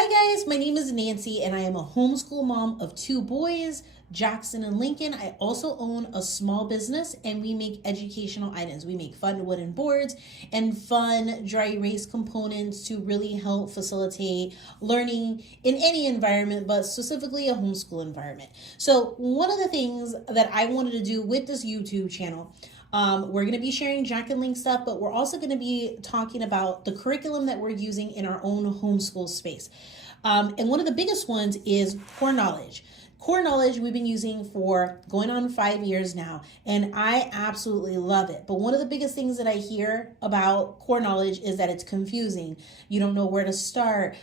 Hi guys, my name is Nancy and I am a homeschool mom of two boys, Jackson and Lincoln. I also own a small business and we make educational items. We make fun wooden boards and fun dry erase components to really help facilitate learning in any environment, but specifically a homeschool environment. So one of the things that I wanted to do with this YouTube channel, we're going to be sharing Jack and Link stuff, but we're also going to be talking about the curriculum that we're using in our own homeschool space. And one of the biggest ones is core knowledge. Core knowledge we've been using for going on 5 years now, and I absolutely love it. But one of the biggest things that I hear about core knowledge is that it's confusing. You don't know where to start.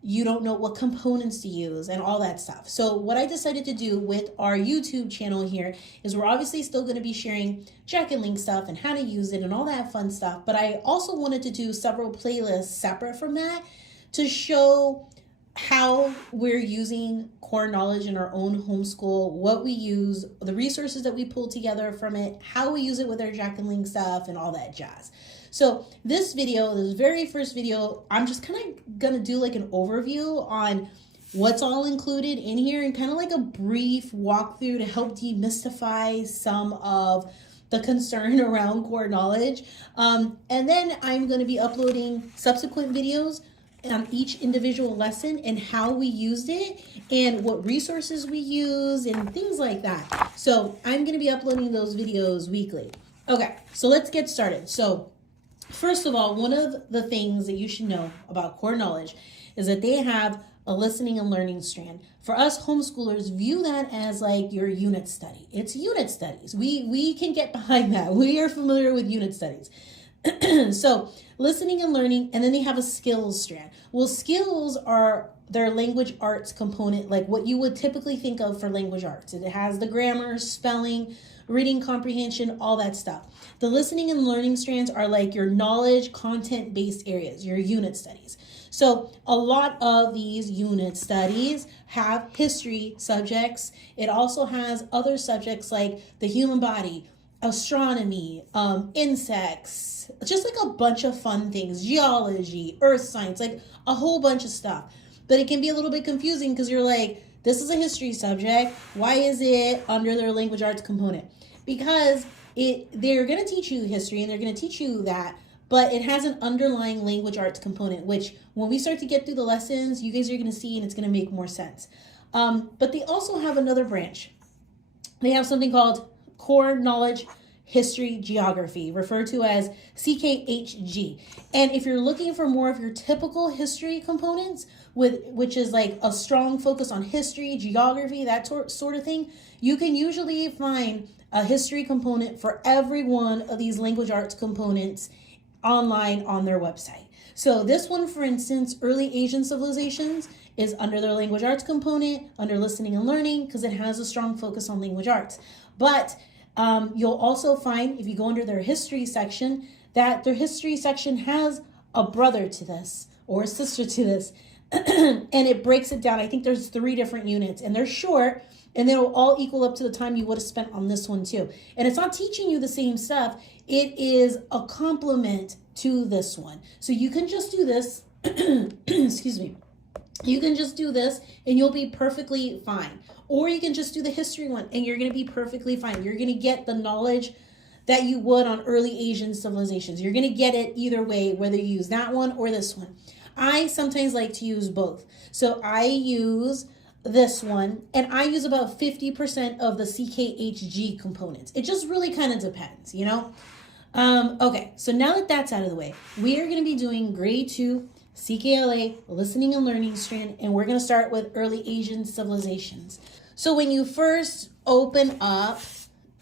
You don't know what components to use and all that stuff. So what I decided to do with our YouTube channel here is we're obviously still going to be sharing Jack and Link stuff and how to use it and all that fun stuff. But I also wanted to do several playlists separate from that to show how we're using core knowledge in our own homeschool, what we use, the resources that we pull together from it, how we use it with our Jack and Link stuff and all that jazz. So this video, this very first video, I'm just kind of gonna do like an overview on what's all included in here and kind of like a brief walkthrough to help demystify some of the concern around core knowledge. And then I'm gonna be uploading subsequent videos on each individual lesson and how we used it and what resources we use and things like that. So I'm gonna be uploading those videos weekly. Okay, so let's get started. So first of all, one of the things that you should know about core knowledge is that they have a listening and learning strand. For us homeschoolers, view that as like your unit study. It's unit studies. We can get behind that. We are familiar with unit studies. So listening and learning, and then they have a skills strand. Well, skills are their language arts component, like what you would typically think of for language arts. It has the grammar, spelling, reading comprehension, all that stuff. The listening and learning strands are like your knowledge, content-based areas, your unit studies. So a lot of these unit studies have history subjects. It also has other subjects like the human body, astronomy, insects, just like a bunch of fun things, geology, earth science, like a whole bunch of stuff. But it can be a little bit confusing because you're like, this is a history subject. Why is it under their language arts component? Because they're going to teach you history and they're going to teach you that, but it has an underlying language arts component, which when we start to get through the lessons, you guys are going to see and it's going to make more sense. But they also have another branch. They have something called Core Knowledge History Geography, referred to as CKHG. And if you're looking for more of your typical history components, which is like a strong focus on history, geography, that sort of thing, you can usually find a history component for every one of these language arts components online on their website. So this one, for instance, early Asian civilizations, is under their language arts component, under listening and learning, because it has a strong focus on language arts. But you'll also find, if you go under their history section, that their history section has a brother to this or a sister to this. And it breaks it down. I think there's 3 different units and they're short and they'll all equal up to the time you would have spent on this one too. And it's not teaching you the same stuff. It is a complement to this one. So you can just do this, excuse me. You can just do this and you'll be perfectly fine. Or you can just do the history one and you're going to be perfectly fine. You're going to get the knowledge that you would on early Asian civilizations. You're going to get it either way, whether you use that one or this one. I sometimes like to use both. So I use this one and I use about 50% of the CKHG components. It just really kind of depends, you know? Okay, so now that that's out of the way, we are going to be doing grade 2 CKLA, listening and learning strand, and we're going to start with early Asian civilizations. So when you first open up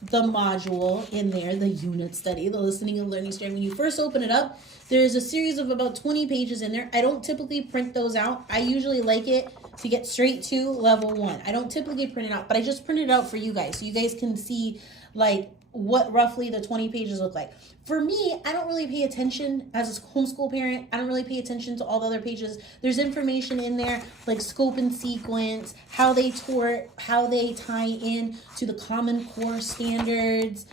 the module in there, the unit study, the listening and learning strand, when you first open it up, there's a series of about 20 pages in there. I don't typically print those out. I usually like it to get straight to level 1. I don't typically print it out, but I just print it out for you guys so you guys can see like what roughly the 20 pages look like. For me, I don't really pay attention as a homeschool parent. I don't really pay attention to all the other pages. There's information in there like scope and sequence, how they tie in to the Common Core standards,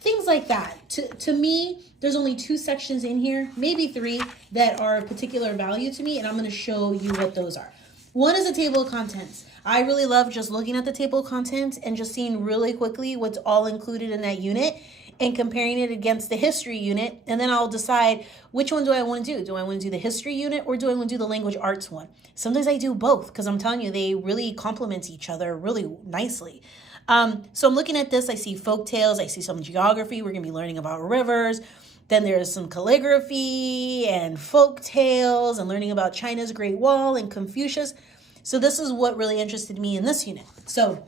things like that. To me, there's only 2 sections in here, maybe 3, that are of particular value to me, and I'm going to show you what those are. One is a table of contents. I really love just looking at the table of contents and just seeing really quickly what's all included in that unit and comparing it against the history unit, and then I'll decide which one do I want to do. Do I want to do the history unit or do I want to do the language arts one? Sometimes I do both because I'm telling you, they really complement each other really nicely. So I'm looking at this, I see folk tales, I see some geography, we're going to be learning about rivers. Then there's some calligraphy and folk tales and learning about China's Great Wall and Confucius. So this is what really interested me in this unit. So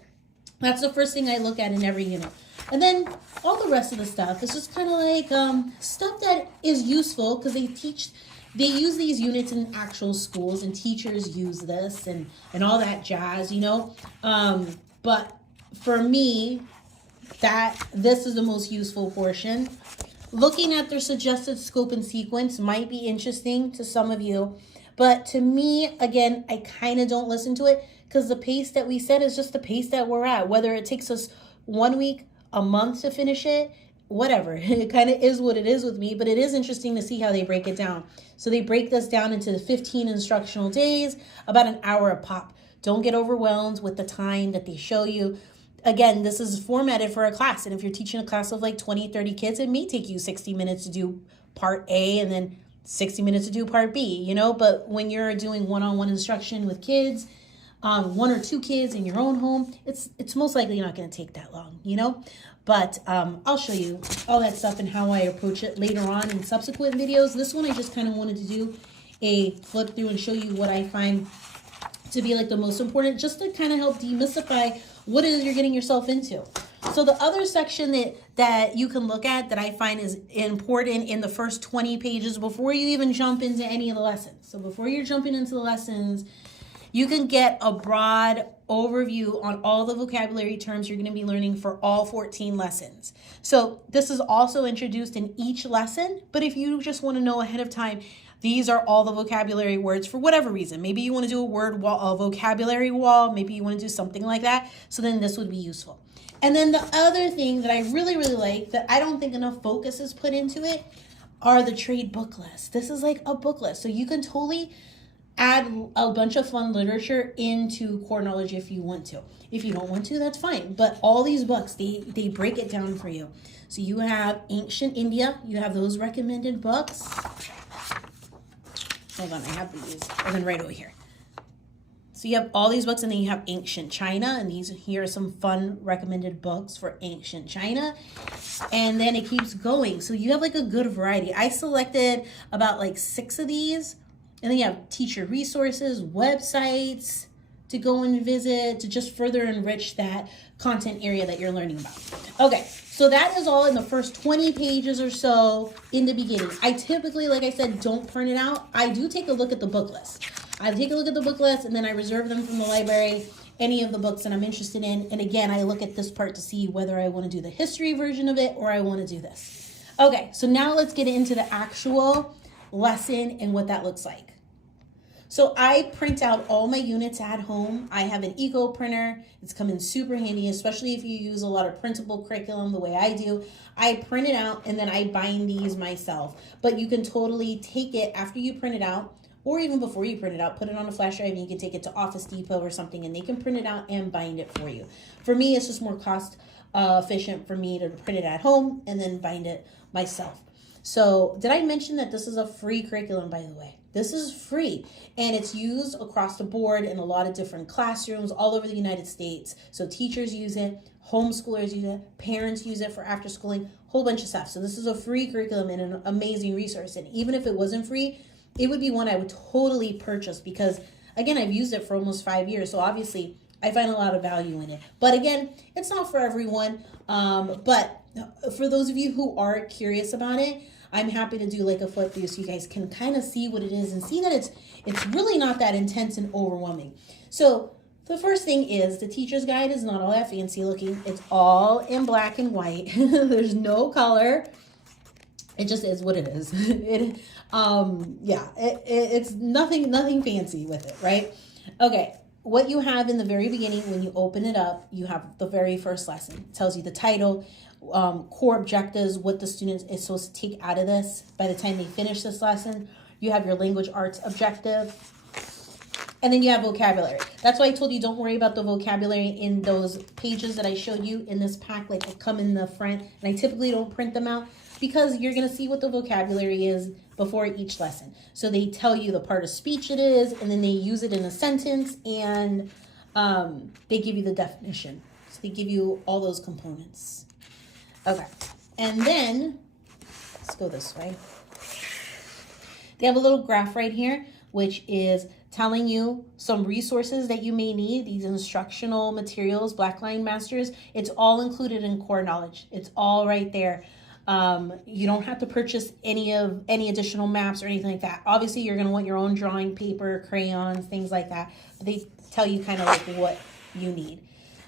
that's the first thing I look at in every unit. And then all the rest of the stuff is just kind of like stuff that is useful because they use these units in actual schools and teachers use this and all that jazz, you know. But for me, this is the most useful portion. Looking at their suggested scope and sequence might be interesting to some of you, but to me, again, I kind of don't listen to it because the pace that we set is just the pace that we're at. Whether it takes us 1 week, a month to finish it, whatever. It kind of is what it is with me, but it is interesting to see how they break it down. So they break this down into the 15 instructional days, about an hour a pop. Don't get overwhelmed with the time that they show you. Again, this is formatted for a class, and if you're teaching a class of like 20, 30 kids, it may take you 60 minutes to do part A and then 60 minutes to do part B, you know, but when you're doing one-on-one instruction with kids, 1 or 2 kids in your own home, it's most likely not going to take that long, you know. But I'll show you all that stuff and how I approach it later on in subsequent videos. This one I just kind of wanted to do a flip through and show you what I find to be like the most important, just to kind of help demystify what it is you're getting yourself into. So the other section that you can look at that I find is important in the first 20 pages before you even jump into any of the lessons. So before you're jumping into the lessons, you can get a broad overview on all the vocabulary terms you're going to be learning for all 14 lessons. So this is also introduced in each lesson, but if you just want to know ahead of time, these are all the vocabulary words for whatever reason. Maybe you want to do a word wall, a vocabulary wall. Maybe you want to do something like that. So then this would be useful. And then the other thing that I really, really like that I don't think enough focus is put into it are the trade book lists. This is like a book list. So you can totally add a bunch of fun literature into core knowledge if you want to. If you don't want to, that's fine. But all these books, they break it down for you. So you have Ancient India. You have those recommended books. Hold on, I have these. And then right over here. So you have all these books, and then you have Ancient China, and here are some fun recommended books for Ancient China. And then it keeps going. So you have like a good variety. I selected about like 6 of these. And then you have teacher resources, websites to go and visit to just further enrich that content area that you're learning about. Okay, so that is all in the first 20 pages or so in the beginning. I typically, like I said, don't print it out. I do take a look at the book list. I take a look at the book list and then I reserve them from the library, any of the books that I'm interested in. And again, I look at this part to see whether I want to do the history version of it or I want to do this. Okay, so now let's get into the actual lesson and what that looks like. So I print out all my units at home. I have an eco printer. It's come in super handy, especially if you use a lot of printable curriculum the way I do. I print it out and then I bind these myself. But you can totally take it after you print it out, or even before you print it out, put it on a flash drive and you can take it to Office Depot or something and they can print it out and bind it for you. For me, it's just more cost efficient for me to print it at home and then bind it myself. So did I mention that this is a free curriculum, by the way? This is free and it's used across the board in a lot of different classrooms all over the United States. So teachers use it, homeschoolers use it, parents use it for after schooling, whole bunch of stuff. So this is a free curriculum and an amazing resource. And even if it wasn't free, it would be one I would totally purchase because, again, I've used it for almost 5 years. So obviously I find a lot of value in it. But again, it's not for everyone. But for those of you who are curious about it, I'm happy to do like a flip through so you guys can kind of see what it is and see that it's really not that intense and overwhelming. So the first thing is the teacher's guide is not all that fancy looking. It's all in black and white. There's no color. It just is what it is. It's nothing fancy with it, right? Okay. what you have in the very beginning, when you open it up, you have the very first lesson. It tells you the title, core objectives, what the student is supposed to take out of this by the time they finish this lesson. You have your language arts objective, and then you have vocabulary. That's why I told you don't worry about the vocabulary in those pages that I showed you in this pack, like they come in the front, and I typically don't print them out because you're going to see what the vocabulary is before each lesson. So they tell you the part of speech it is, and then they use it in a sentence, and they give you the definition. So they give you all those components. Okay, and then let's go this way. They have a little graph right here, which is telling you some resources that you may need, these instructional materials, Black Line Masters. It's all included in core knowledge. It's all right there. You don't have to purchase any additional maps or anything like that. Obviously, you're going to want your own drawing paper, crayons, things like that. But they tell you kind of like what you need.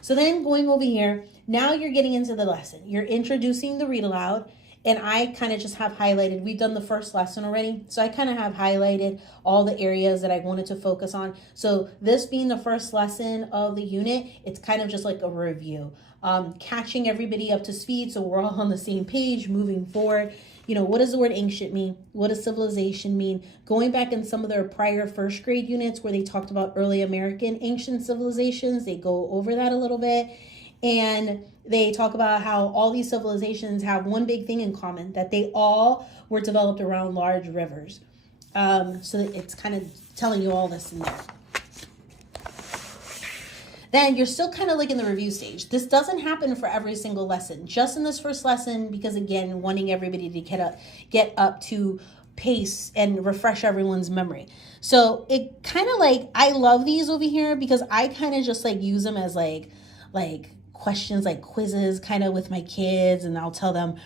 So then going over here, now you're getting into the lesson. You're introducing the read aloud. And I kind of just have highlighted, we've done the first lesson already. So I kind of have highlighted all the areas that I wanted to focus on. So this being the first lesson of the unit, it's kind of just like a review. Catching everybody up to speed so we're all on the same page moving forward. You know, what does the word ancient mean? What does civilization mean? Going back in some of their prior first grade units where they talked about early American ancient civilizations, they go over that a little bit. And they talk about how all these civilizations have one big thing in common, that they all were developed around large rivers. So it's kind of telling you all this in there. Then you're still kind of like in the review stage. This doesn't happen for every single lesson. Just in this first lesson, because again, wanting everybody to get up to pace and refresh everyone's memory. So it kind of like, I love these over here because I kind of just like use them as like questions, like quizzes kind of with my kids, and I'll tell them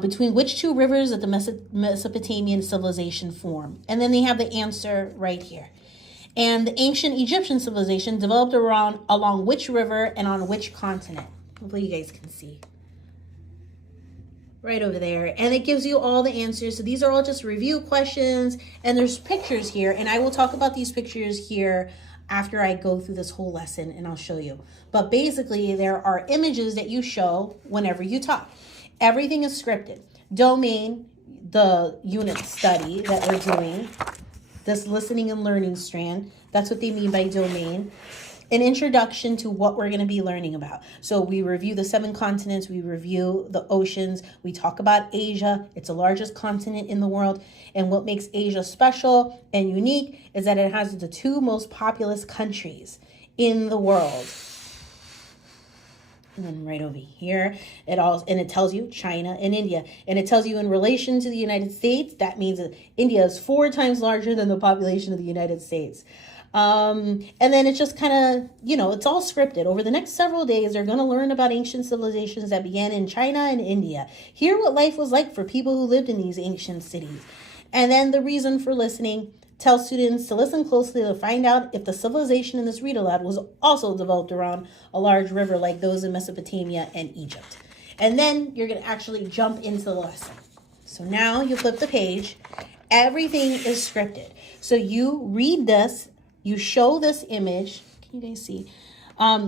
between which two rivers did the Mesopotamian civilization form, and then they have the answer right here. And the ancient Egyptian civilization developed along which river and on which continent. Hopefully you guys can see right over there, and it gives you all the answers. So these are all just review questions, and there's pictures here, and I will talk about these pictures here after I go through this whole lesson, and I'll show you. But basically, there are images that you show whenever you talk. Everything is scripted. Domain, the unit study that we're doing, this listening and learning strand, that's what they mean by domain. An introduction to what we're going to be learning about. So we review the 7 continents, we review the oceans, we talk about Asia. It's the largest continent in the world. And what makes Asia special and unique is that it has the 2 most populous countries in the world. And then right over here, it tells you China and India. And it tells you in relation to the United States, that means that India is 4 times larger than the population of the United States. And then it's just kind of, it's all scripted. Over the next several days, they're going to learn about ancient civilizations that began in China and India. Hear what life was like for people who lived in these ancient cities. And then the reason for listening, tell students to listen closely to find out if the civilization in this read aloud was also developed around a large river like those in Mesopotamia and Egypt. And then you're going to actually jump into the lesson. So now you flip the page. Everything is scripted. So you read this. You show this image. Can you guys see?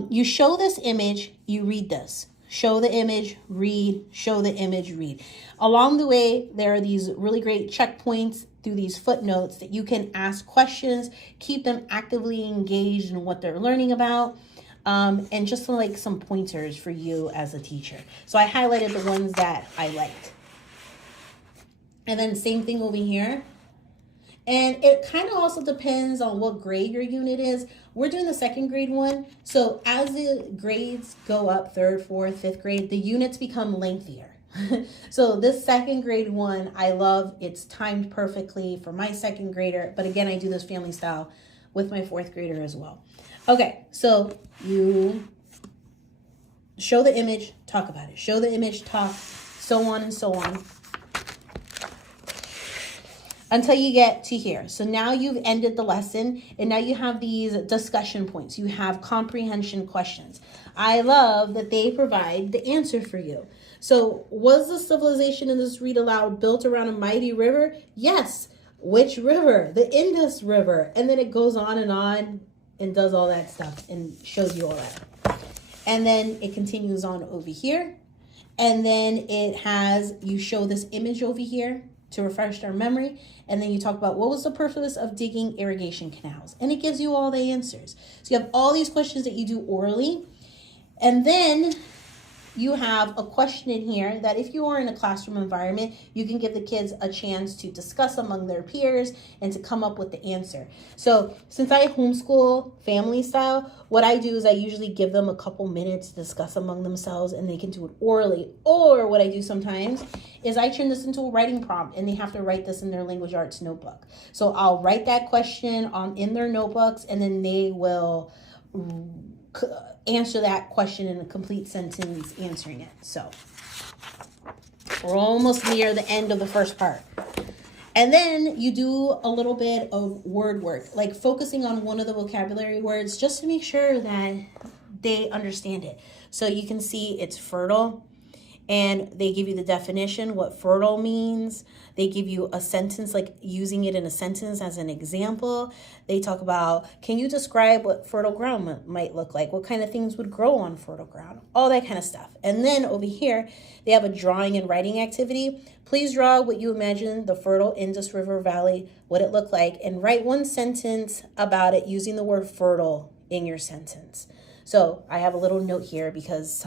You show this image, you read this. Show the image, read, show the image, read. Along the way, there are these really great checkpoints through these footnotes that you can ask questions, keep them actively engaged in what they're learning about, and just like some pointers for you as a teacher. So I highlighted the ones that I liked. And then same thing over here. And it kind of also depends on what grade your unit is. We're doing the 2nd grade one. So as the grades go up, 3rd, 4th, 5th grade, the units become lengthier. So this 2nd grade one, I love. It's timed perfectly for my 2nd grader. But again, I do this family style with my 4th grader as well. Okay, so you show the image, talk about it. Show the image, talk, so on and so on. Until you get to here. So now you've ended the lesson, and now you have these discussion points. You have comprehension questions. I love that they provide the answer for you. So was the civilization in this read aloud built around a mighty river? Yes. Which river? The Indus River. And then it goes on and on. and does all that stuff and shows you all that. And then it continues on over here. And then it has, you show this image over here to refresh our memory. And then you talk about what was the purpose of digging irrigation canals. And it gives you all the answers. So you have all these questions that you do orally. And then you have a question in here that if you are in a classroom environment, you can give the kids a chance to discuss among their peers and to come up with the answer. So since I homeschool family style, what I do is I usually give them a couple minutes to discuss among themselves and they can do it orally. Or what I do sometimes is I turn this into a writing prompt and they have to write this in their language arts notebook. So I'll write that question in their notebooks and then they will answer that question in a complete sentence answering it. So we're almost near the end of the first part. And then you do a little bit of word work, like focusing on one of the vocabulary words just to make sure that they understand it. So you can see it's fertile and they give you the definition, what fertile means. They give you a sentence, like using it in a sentence as an example. They talk about, can you describe what fertile ground might look like? What kind of things would grow on fertile ground? All that kind of stuff. And then over here, they have a drawing and writing activity. Please draw what you imagine the fertile Indus River Valley, what it looked like, and write one sentence about it using the word fertile in your sentence. So I have a little note here because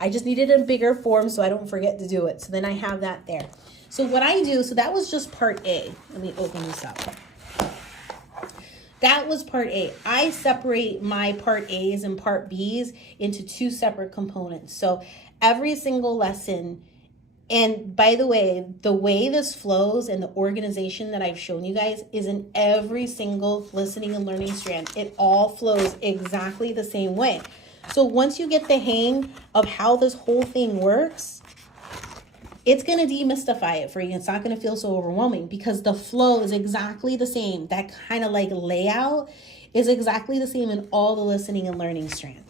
I just needed it in bigger form so I don't forget to do it. So then I have that there. So what I do, so that was just part A. Let me open this up. That was part A. I separate my part A's and part B's into two separate components. So every single lesson, and by the way this flows and the organization that I've shown you guys is in every single listening and learning strand. It all flows exactly the same way. So once you get the hang of how this whole thing works, it's going to demystify it for you. It's not going to feel so overwhelming because the flow is exactly the same. That kind of like layout is exactly the same in all the listening and learning strands.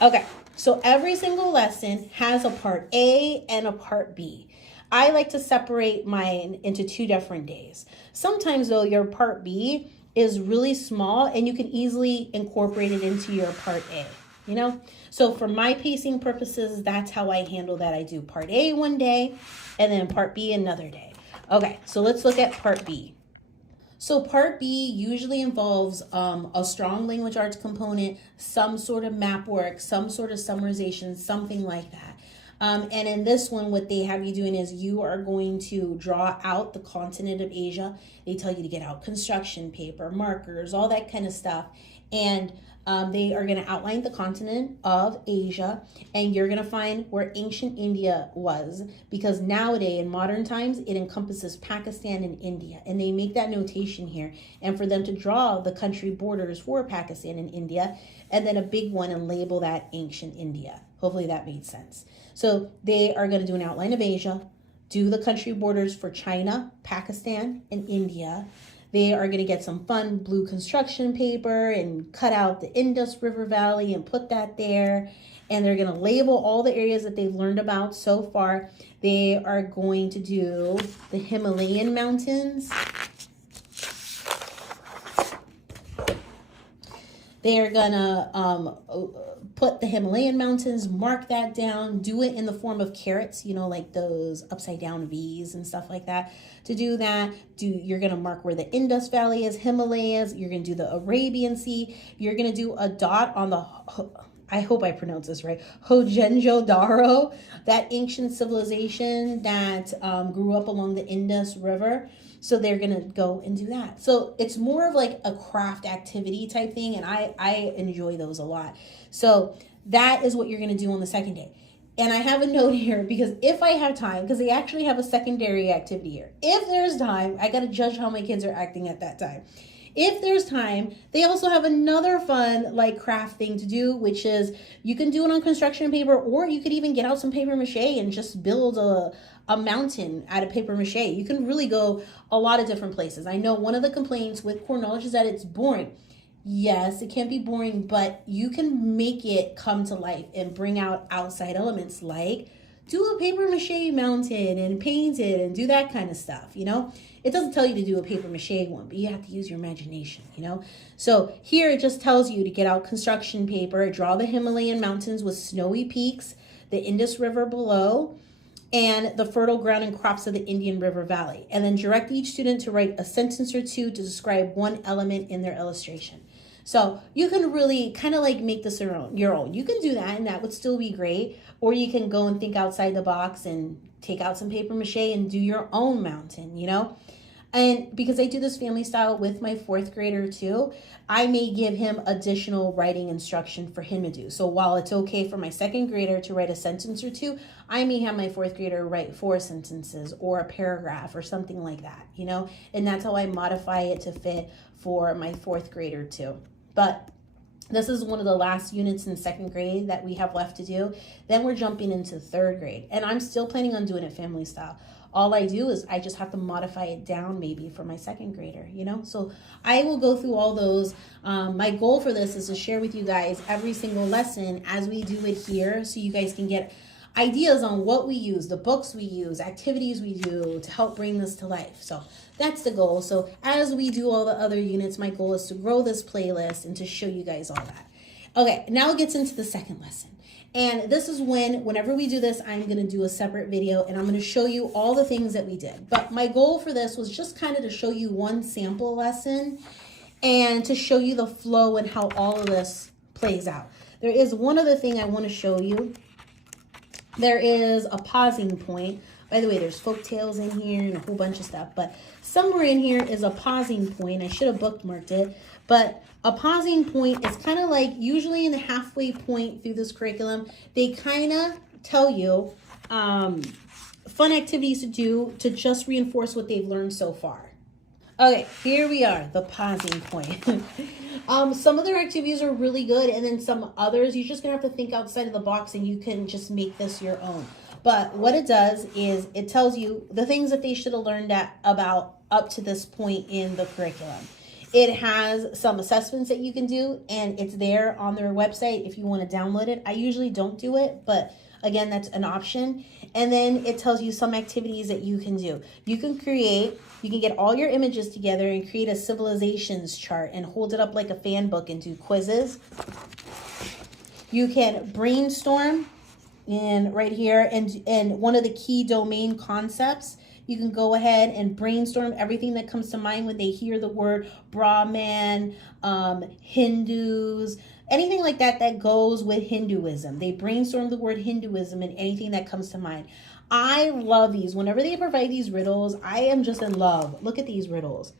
Okay. So every single lesson has a part A and a part B. I like to separate mine into 2 different days. Sometimes though, your part B is really small and you can easily incorporate it into your part A, you know? So for my pacing purposes, that's how I handle that. I do part A one day and then part B another day. Okay, so let's look at part B. So part B usually involves a strong language arts component, some sort of map work, some sort of summarization, something like that. And in this one, what they have you doing is you are going to draw out the continent of Asia. They tell you to get out construction paper, markers, all that kind of stuff. And they are going to outline the continent of Asia, and you're going to find where ancient India was, because nowadays in modern times it encompasses Pakistan and India, and they make that notation here, and for them to draw the country borders for Pakistan and India, and then a big one and label that ancient India. Hopefully that made sense. So they are going to do an outline of Asia, do the country borders for China, Pakistan, and India. They are going to get some fun blue construction paper and cut out the Indus River Valley and put that there. And they're going to label all the areas that they've learned about so far. They are going to do the Himalayan mountains. They're going to put the Himalayan mountains, mark that down, do it in the form of carrots, you know, like those upside down V's and stuff like that. To do that, you're going to mark where the Indus Valley is, Himalayas. You're going to do the Arabian Sea. You're going to do a dot on the, I hope I pronounce this right, Mohenjo-Daro, that ancient civilization that grew up along the Indus River. So they're going to go and do that. So it's more of like a craft activity type thing. And I enjoy those a lot. So that is what you're going to do on the second day. And I have a note here because if I have time, because they actually have a secondary activity here. If there's time, I got to judge how my kids are acting at that time. If there's time, they also have another fun like craft thing to do, which is you can do it on construction paper, or you could even get out some paper mache and just build a mountain out of paper mache. You can really go a lot of different places. I know one of the complaints with core knowledge is that it's boring. Yes, it can be boring, but you can make it come to life and bring out outside elements like do a paper mache mountain and paint it and do that kind of stuff, you know? It doesn't tell you to do a paper mache one, but you have to use your imagination, you know? So here it just tells you to get out construction paper, draw the Himalayan mountains with snowy peaks, the Indus River below, and the fertile ground and crops of the Indian River Valley. And then direct each student to write a sentence or two to describe one element in their illustration. So you can really kind of like make this your own. You can do that and that would still be great. Or you can go and think outside the box and take out some paper mache and do your own mountain, you know? And because I do this family style with my 4th grader too, I may give him additional writing instruction for him to do. So while it's okay for my 2nd grader to write a sentence or two, I may have my 4th grader write 4 sentences or a paragraph or something like that, you know? And that's how I modify it to fit for my 4th grader too. But this is one of the last units in 2nd grade that we have left to do. Then we're jumping into 3rd grade. And I'm still planning on doing it family style. All I do is I just have to modify it down maybe for my 2nd grader, you know? So I will go through all those. My goal for this is to share with you guys every single lesson as we do it here so you guys can get ideas on what we use, the books we use, activities we do to help bring this to life. So that's the goal. So as we do all the other units, my goal is to grow this playlist and to show you guys all that. Okay, now it gets into the 2nd lesson. And this is whenever we do this, I'm going to do a separate video and I'm going to show you all the things that we did. But my goal for this was just kind of to show you one sample lesson and to show you the flow and how all of this plays out. There is one other thing I want to show you. There is a pausing point. By the way, there's folk tales in here and a whole bunch of stuff. But somewhere in here is a pausing point. I should have bookmarked it. But a pausing point is kind of like usually in the halfway point through this curriculum, they kind of tell you fun activities to do to just reinforce what they've learned so far. Okay, here we are, the pausing point. Some of their activities are really good, and then some others, you're just going to have to think outside of the box and you can just make this your own. But what it does is it tells you the things that they should have learned about up to this point in the curriculum. It has some assessments that you can do, and it's there on their website if you want to download it. I usually don't do it, but again, that's an option. And then it tells you some activities that you can do. You can get all your images together and create a civilizations chart and hold it up like a fan book and do quizzes. You can brainstorm in right here and one of the key domain concepts. You can go ahead and brainstorm everything that comes to mind when they hear the word Brahman, Hindus, anything like that that goes with Hinduism. They brainstorm the word Hinduism and anything that comes to mind. I love these. Whenever they provide these riddles, I am just in love. Look at these riddles.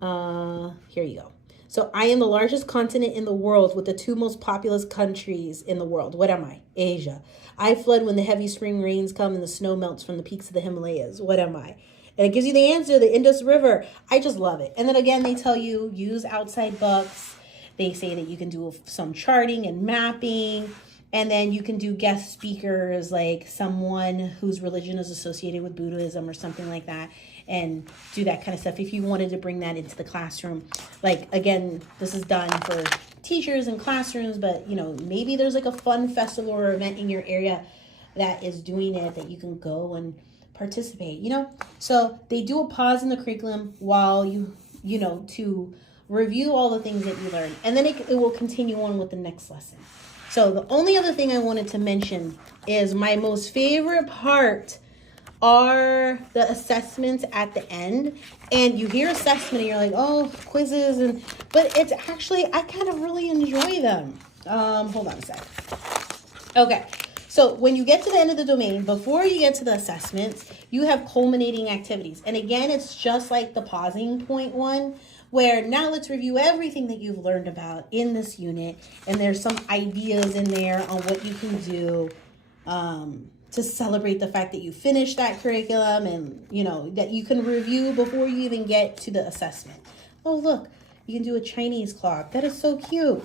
Here you go. So I am the largest continent in the world with the 2 most populous countries in the world. What am I? Asia. I flood when the heavy spring rains come and the snow melts from the peaks of the Himalayas. What am I? And it gives you the answer, the Indus River. I just love it. And then again, they tell you use outside books. They say that you can do some charting and mapping. And then you can do guest speakers like someone whose religion is associated with Buddhism or something like that. And do that kind of stuff if you wanted to bring that into the classroom. Like, again, this is done for teachers and classrooms, but, you know, maybe there's like a fun festival or event in your area that is doing it that you can go and participate, you know? So they do a pause in the curriculum while you know, to review all the things that you learned. And then it will continue on with the next lesson. So the only other thing I wanted to mention is my most favorite part are the assessments at the end. And you hear assessment and you're like, oh, quizzes, but it's actually, I kind of really enjoy them. Hold on a sec. Okay, so when you get to the end of the domain, before you get to the assessments, you have culminating activities. And again, it's just like the pausing point one, where now let's review everything that you've learned about in this unit. And there's some ideas in there on what you can do to celebrate the fact that you finished that curriculum and, you know, that you can review before you even get to the assessment. Oh, look, you can do a Chinese clock. That is so cute.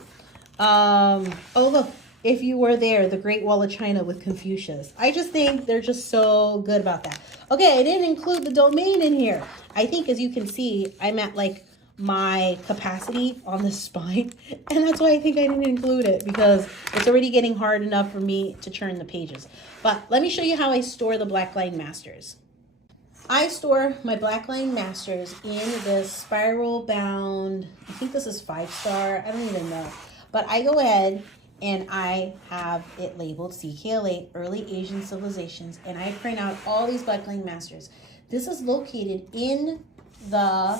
Oh, look, if you were there, the Great Wall of China with Confucius. I just think they're just so good about that. Okay, I didn't include the domain in here. I think, as you can see, I'm at like my capacity on the spine, and that's why I think I didn't include it, because it's already getting hard enough for me to turn the pages. But let me show you how I store the Blackline Masters. I store my Blackline Masters in this spiral bound, I think this is 5-star, I don't even know. But I go ahead and I have it labeled CKLA, Early Asian Civilizations, and I print out all these Blackline Masters. This is located in the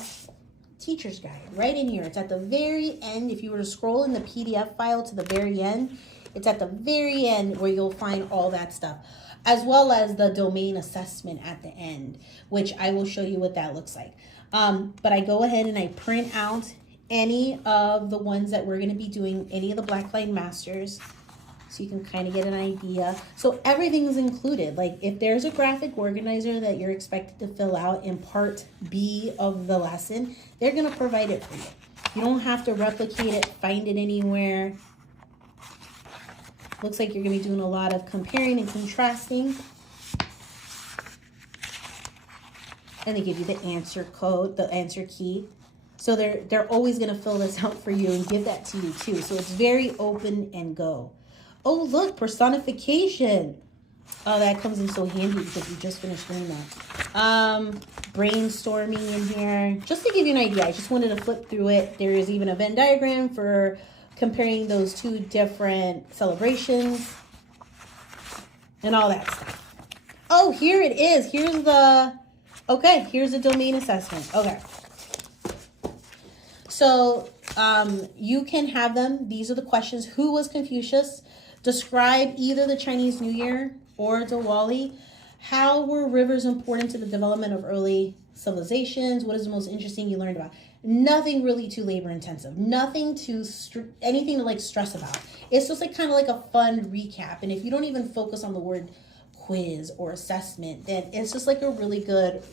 teacher's guide, right in here. It's at the very end. If you were to scroll in the PDF file to the very end, it's at the very end where you'll find all that stuff, as well as the domain assessment at the end, which I will show you what that looks like. But I go ahead and I print out any of the ones that we're going to be doing, any of the Blackline Masters, so you can kind of get an idea. So everything's included. Like if there's a graphic organizer that you're expected to fill out in part B of the lesson, they're going to provide it for you. You don't have to replicate it, find it anywhere. Looks like you're going to be doing a lot of comparing and contrasting. And they give you the answer code, the answer key. So they're always going to fill this out for you and give that to you too. So it's very open and go. Oh, look, personification. Oh, that comes in so handy because we just finished doing that. Brainstorming in here. Just to give you an idea, I just wanted to flip through it. There is even a Venn diagram for comparing those two different celebrations and all that stuff. Oh, here it is. Here's the, okay, here's the domain assessment. Okay. So you can have them. These are the questions. Who was Confucius? Describe either the Chinese New Year or Diwali. How were rivers important to the development of early civilizations? What is the most interesting you learned about? Nothing really too labor intensive. Nothing too anything to like stress about. It's just like kind of like a fun recap. And if you don't even focus on the word quiz or assessment, then it's just like a really good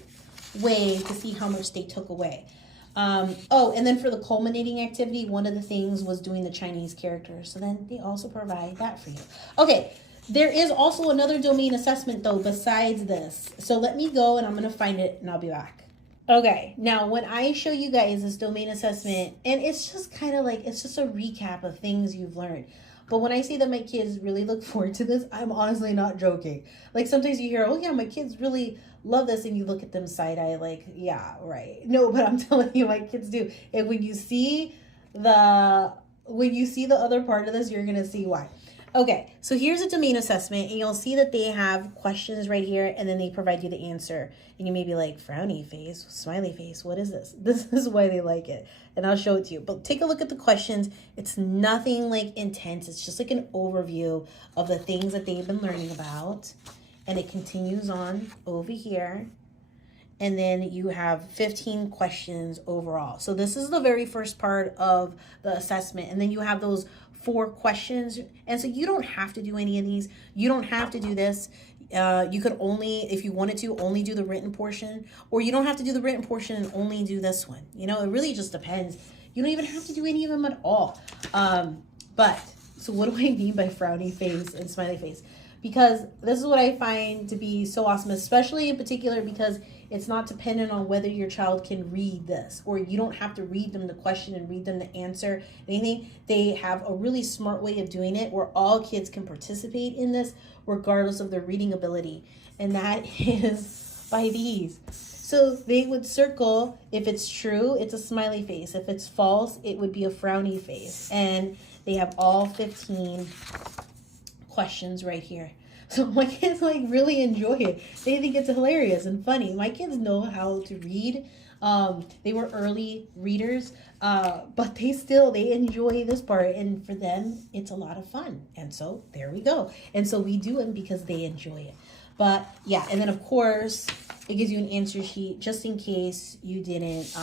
way to see how much they took away. Oh, and then for the culminating activity, one of the things was doing the Chinese characters. So then they also provide that for you. Okay, there is also another domain assessment though besides this. So let me go and I'm going to find it and I'll be back. Okay, now when I show you guys this domain assessment, and it's just kind of like, it's just a recap of things you've learned. But when I say that my kids really look forward to this, I'm honestly not joking. Like sometimes you hear, oh yeah, my kids really love this, and you look at them side eye like, yeah, right. No, but I'm telling you, my kids do. And when you see the other part of this, you're gonna see why. Okay, so here's a domain assessment, and you'll see that they have questions right here, and then they provide you the answer. And you may be like, frowny face, smiley face, what is this? This is why they like it. And I'll show it to you. But take a look at the questions. It's nothing like intense. It's just like an overview of the things that they've been learning about. And it continues on over here. And then you have 15 questions overall. So this is the very first part of the assessment. And then you have those 4 questions. And so you don't have to do any of these. You don't have to do this. You could only, if you wanted to, only do the written portion. Or you don't have to do the written portion and only do this one. You know, it really just depends. You don't even have to do any of them at all. But, so what do I mean by frowny face and smiley face? Because this is what I find to be so awesome, especially in particular because it's not dependent on whether your child can read this, or you don't have to read them the question and read them the answer, anything. They have a really smart way of doing it where all kids can participate in this regardless of their reading ability. And that is by these. So they would circle, if it's true, it's a smiley face. If it's false, it would be a frowny face. And they have all 15 questions right here. So my kids like really enjoy it. They think it's hilarious and funny. My kids know how to read. They were early readers, but they enjoy this part, and for them it's a lot of fun. And so there we go. And so we do it because they enjoy it. But yeah, and then of course it gives you an answer sheet just in case you didn't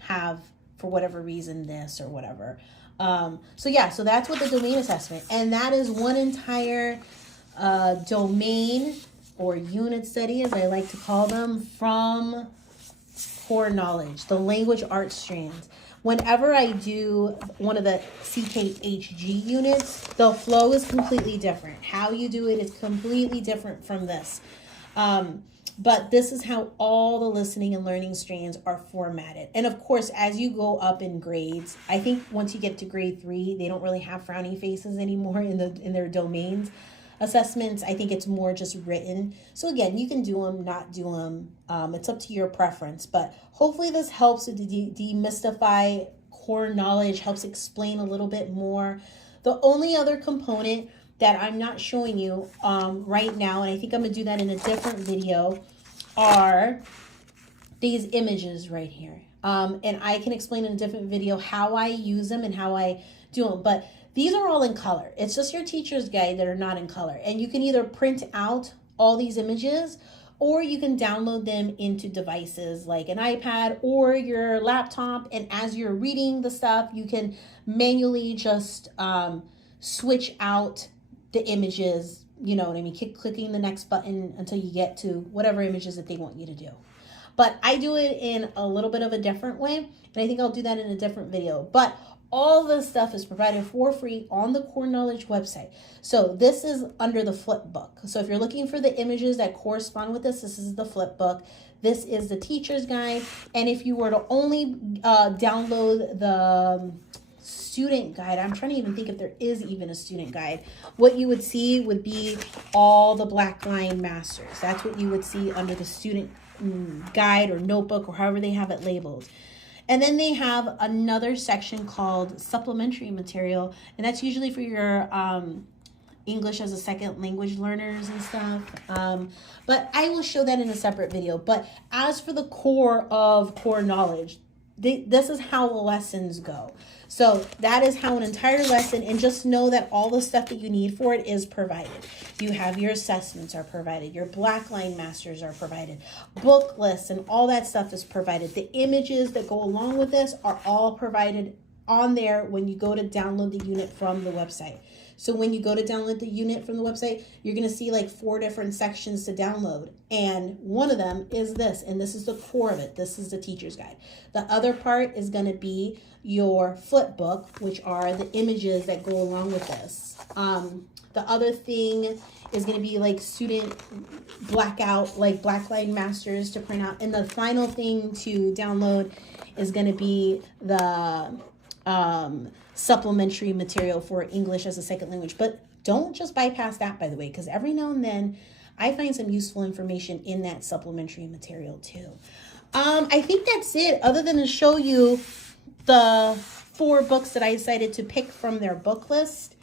have, for whatever reason, this or whatever. So yeah, so that's what the domain assessment, and that is one entire domain or unit study, as I like to call them, from core knowledge, the language arts strands. Whenever I do one of the CKHG units, the flow is completely different. How you do it is completely different from this. But this is how all the listening and learning strands are formatted. And of course, as you go up in grades, I think once you get to grade 3, they don't really have frowny faces anymore in their domains assessments. I think it's more just written. So again, you can do them, not do them. It's up to your preference. But hopefully this helps to demystify core knowledge, helps explain a little bit more. The only other component that I'm not showing you right now, and I think I'm going to do that in a different video, are these images right here. And I can explain in a different video how I use them and how I do them. But these are all in color. It's just your teacher's guide that are not in color. And you can either print out all these images, or you can download them into devices like an iPad or your laptop. And as you're reading the stuff, you can manually just switch out the images, you know what I mean? Keep clicking the next button until you get to whatever images that they want you to do. But I do it in a little bit of a different way, and I think I'll do that in a different video. But all this stuff is provided for free on the Core Knowledge website. So this is under the flip book. So if you're looking for the images that correspond with this is the flip book. This is the teacher's guide. And if you were to only download the student guide, I'm trying to even think if there is even a student guide, what you would see would be all the black line masters. That's what you would see under the student guide or notebook or however they have it labeled. And then they have another section called supplementary material, and that's usually for your English as a second language learners and stuff. But I will show that in a separate video. But as for the core of core knowledge, this is how the lessons go. So that is how an entire lesson, and just know that all the stuff that you need for it is provided. You have your assessments are provided, your black line masters are provided, book lists and all that stuff is provided. The images that go along with this are all provided on there when you go to download the unit from the website. So when you go to download the unit from the website, you're going to see like 4 different sections to download. And one of them is this, and this is the core of it. This is the teacher's guide. The other part is going to be your flip book, which are the images that go along with this. The other thing is going to be like student blackout, like black line masters to print out. And the final thing to download is going to be the supplementary material for English as a second language. But don't just bypass that, by the way, because every now and then I find some useful information in that supplementary material too. I think that's it, other than to show you the 4 books that I decided to pick from their book list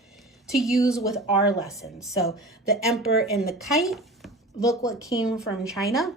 to use with our lessons. So the Emperor and the Kite, look what came from China.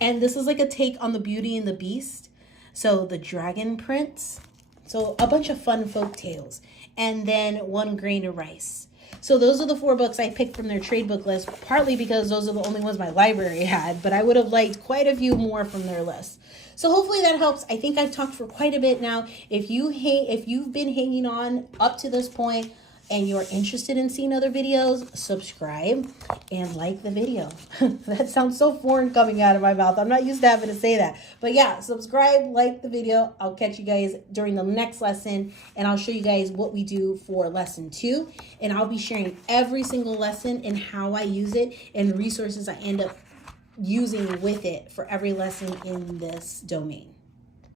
And this is like a take on the Beauty and the Beast. So the Dragon Prince. So a bunch of fun folk tales. And then One Grain of Rice. So those are the 4 books I picked from their trade book list, partly because those are the only ones my library had, but I would have liked quite a few more from their list. So hopefully that helps. I think I've talked for quite a bit now. If you've been hanging on up to this point and you're interested in seeing other videos, subscribe and like the video. That sounds so foreign coming out of my mouth. I'm not used to having to say that. But yeah, subscribe, like the video. I'll catch you guys during the next lesson, and I'll show you guys what we do for lesson 2. And I'll be sharing every single lesson and how I use it and resources I end up using with it for every lesson in this domain.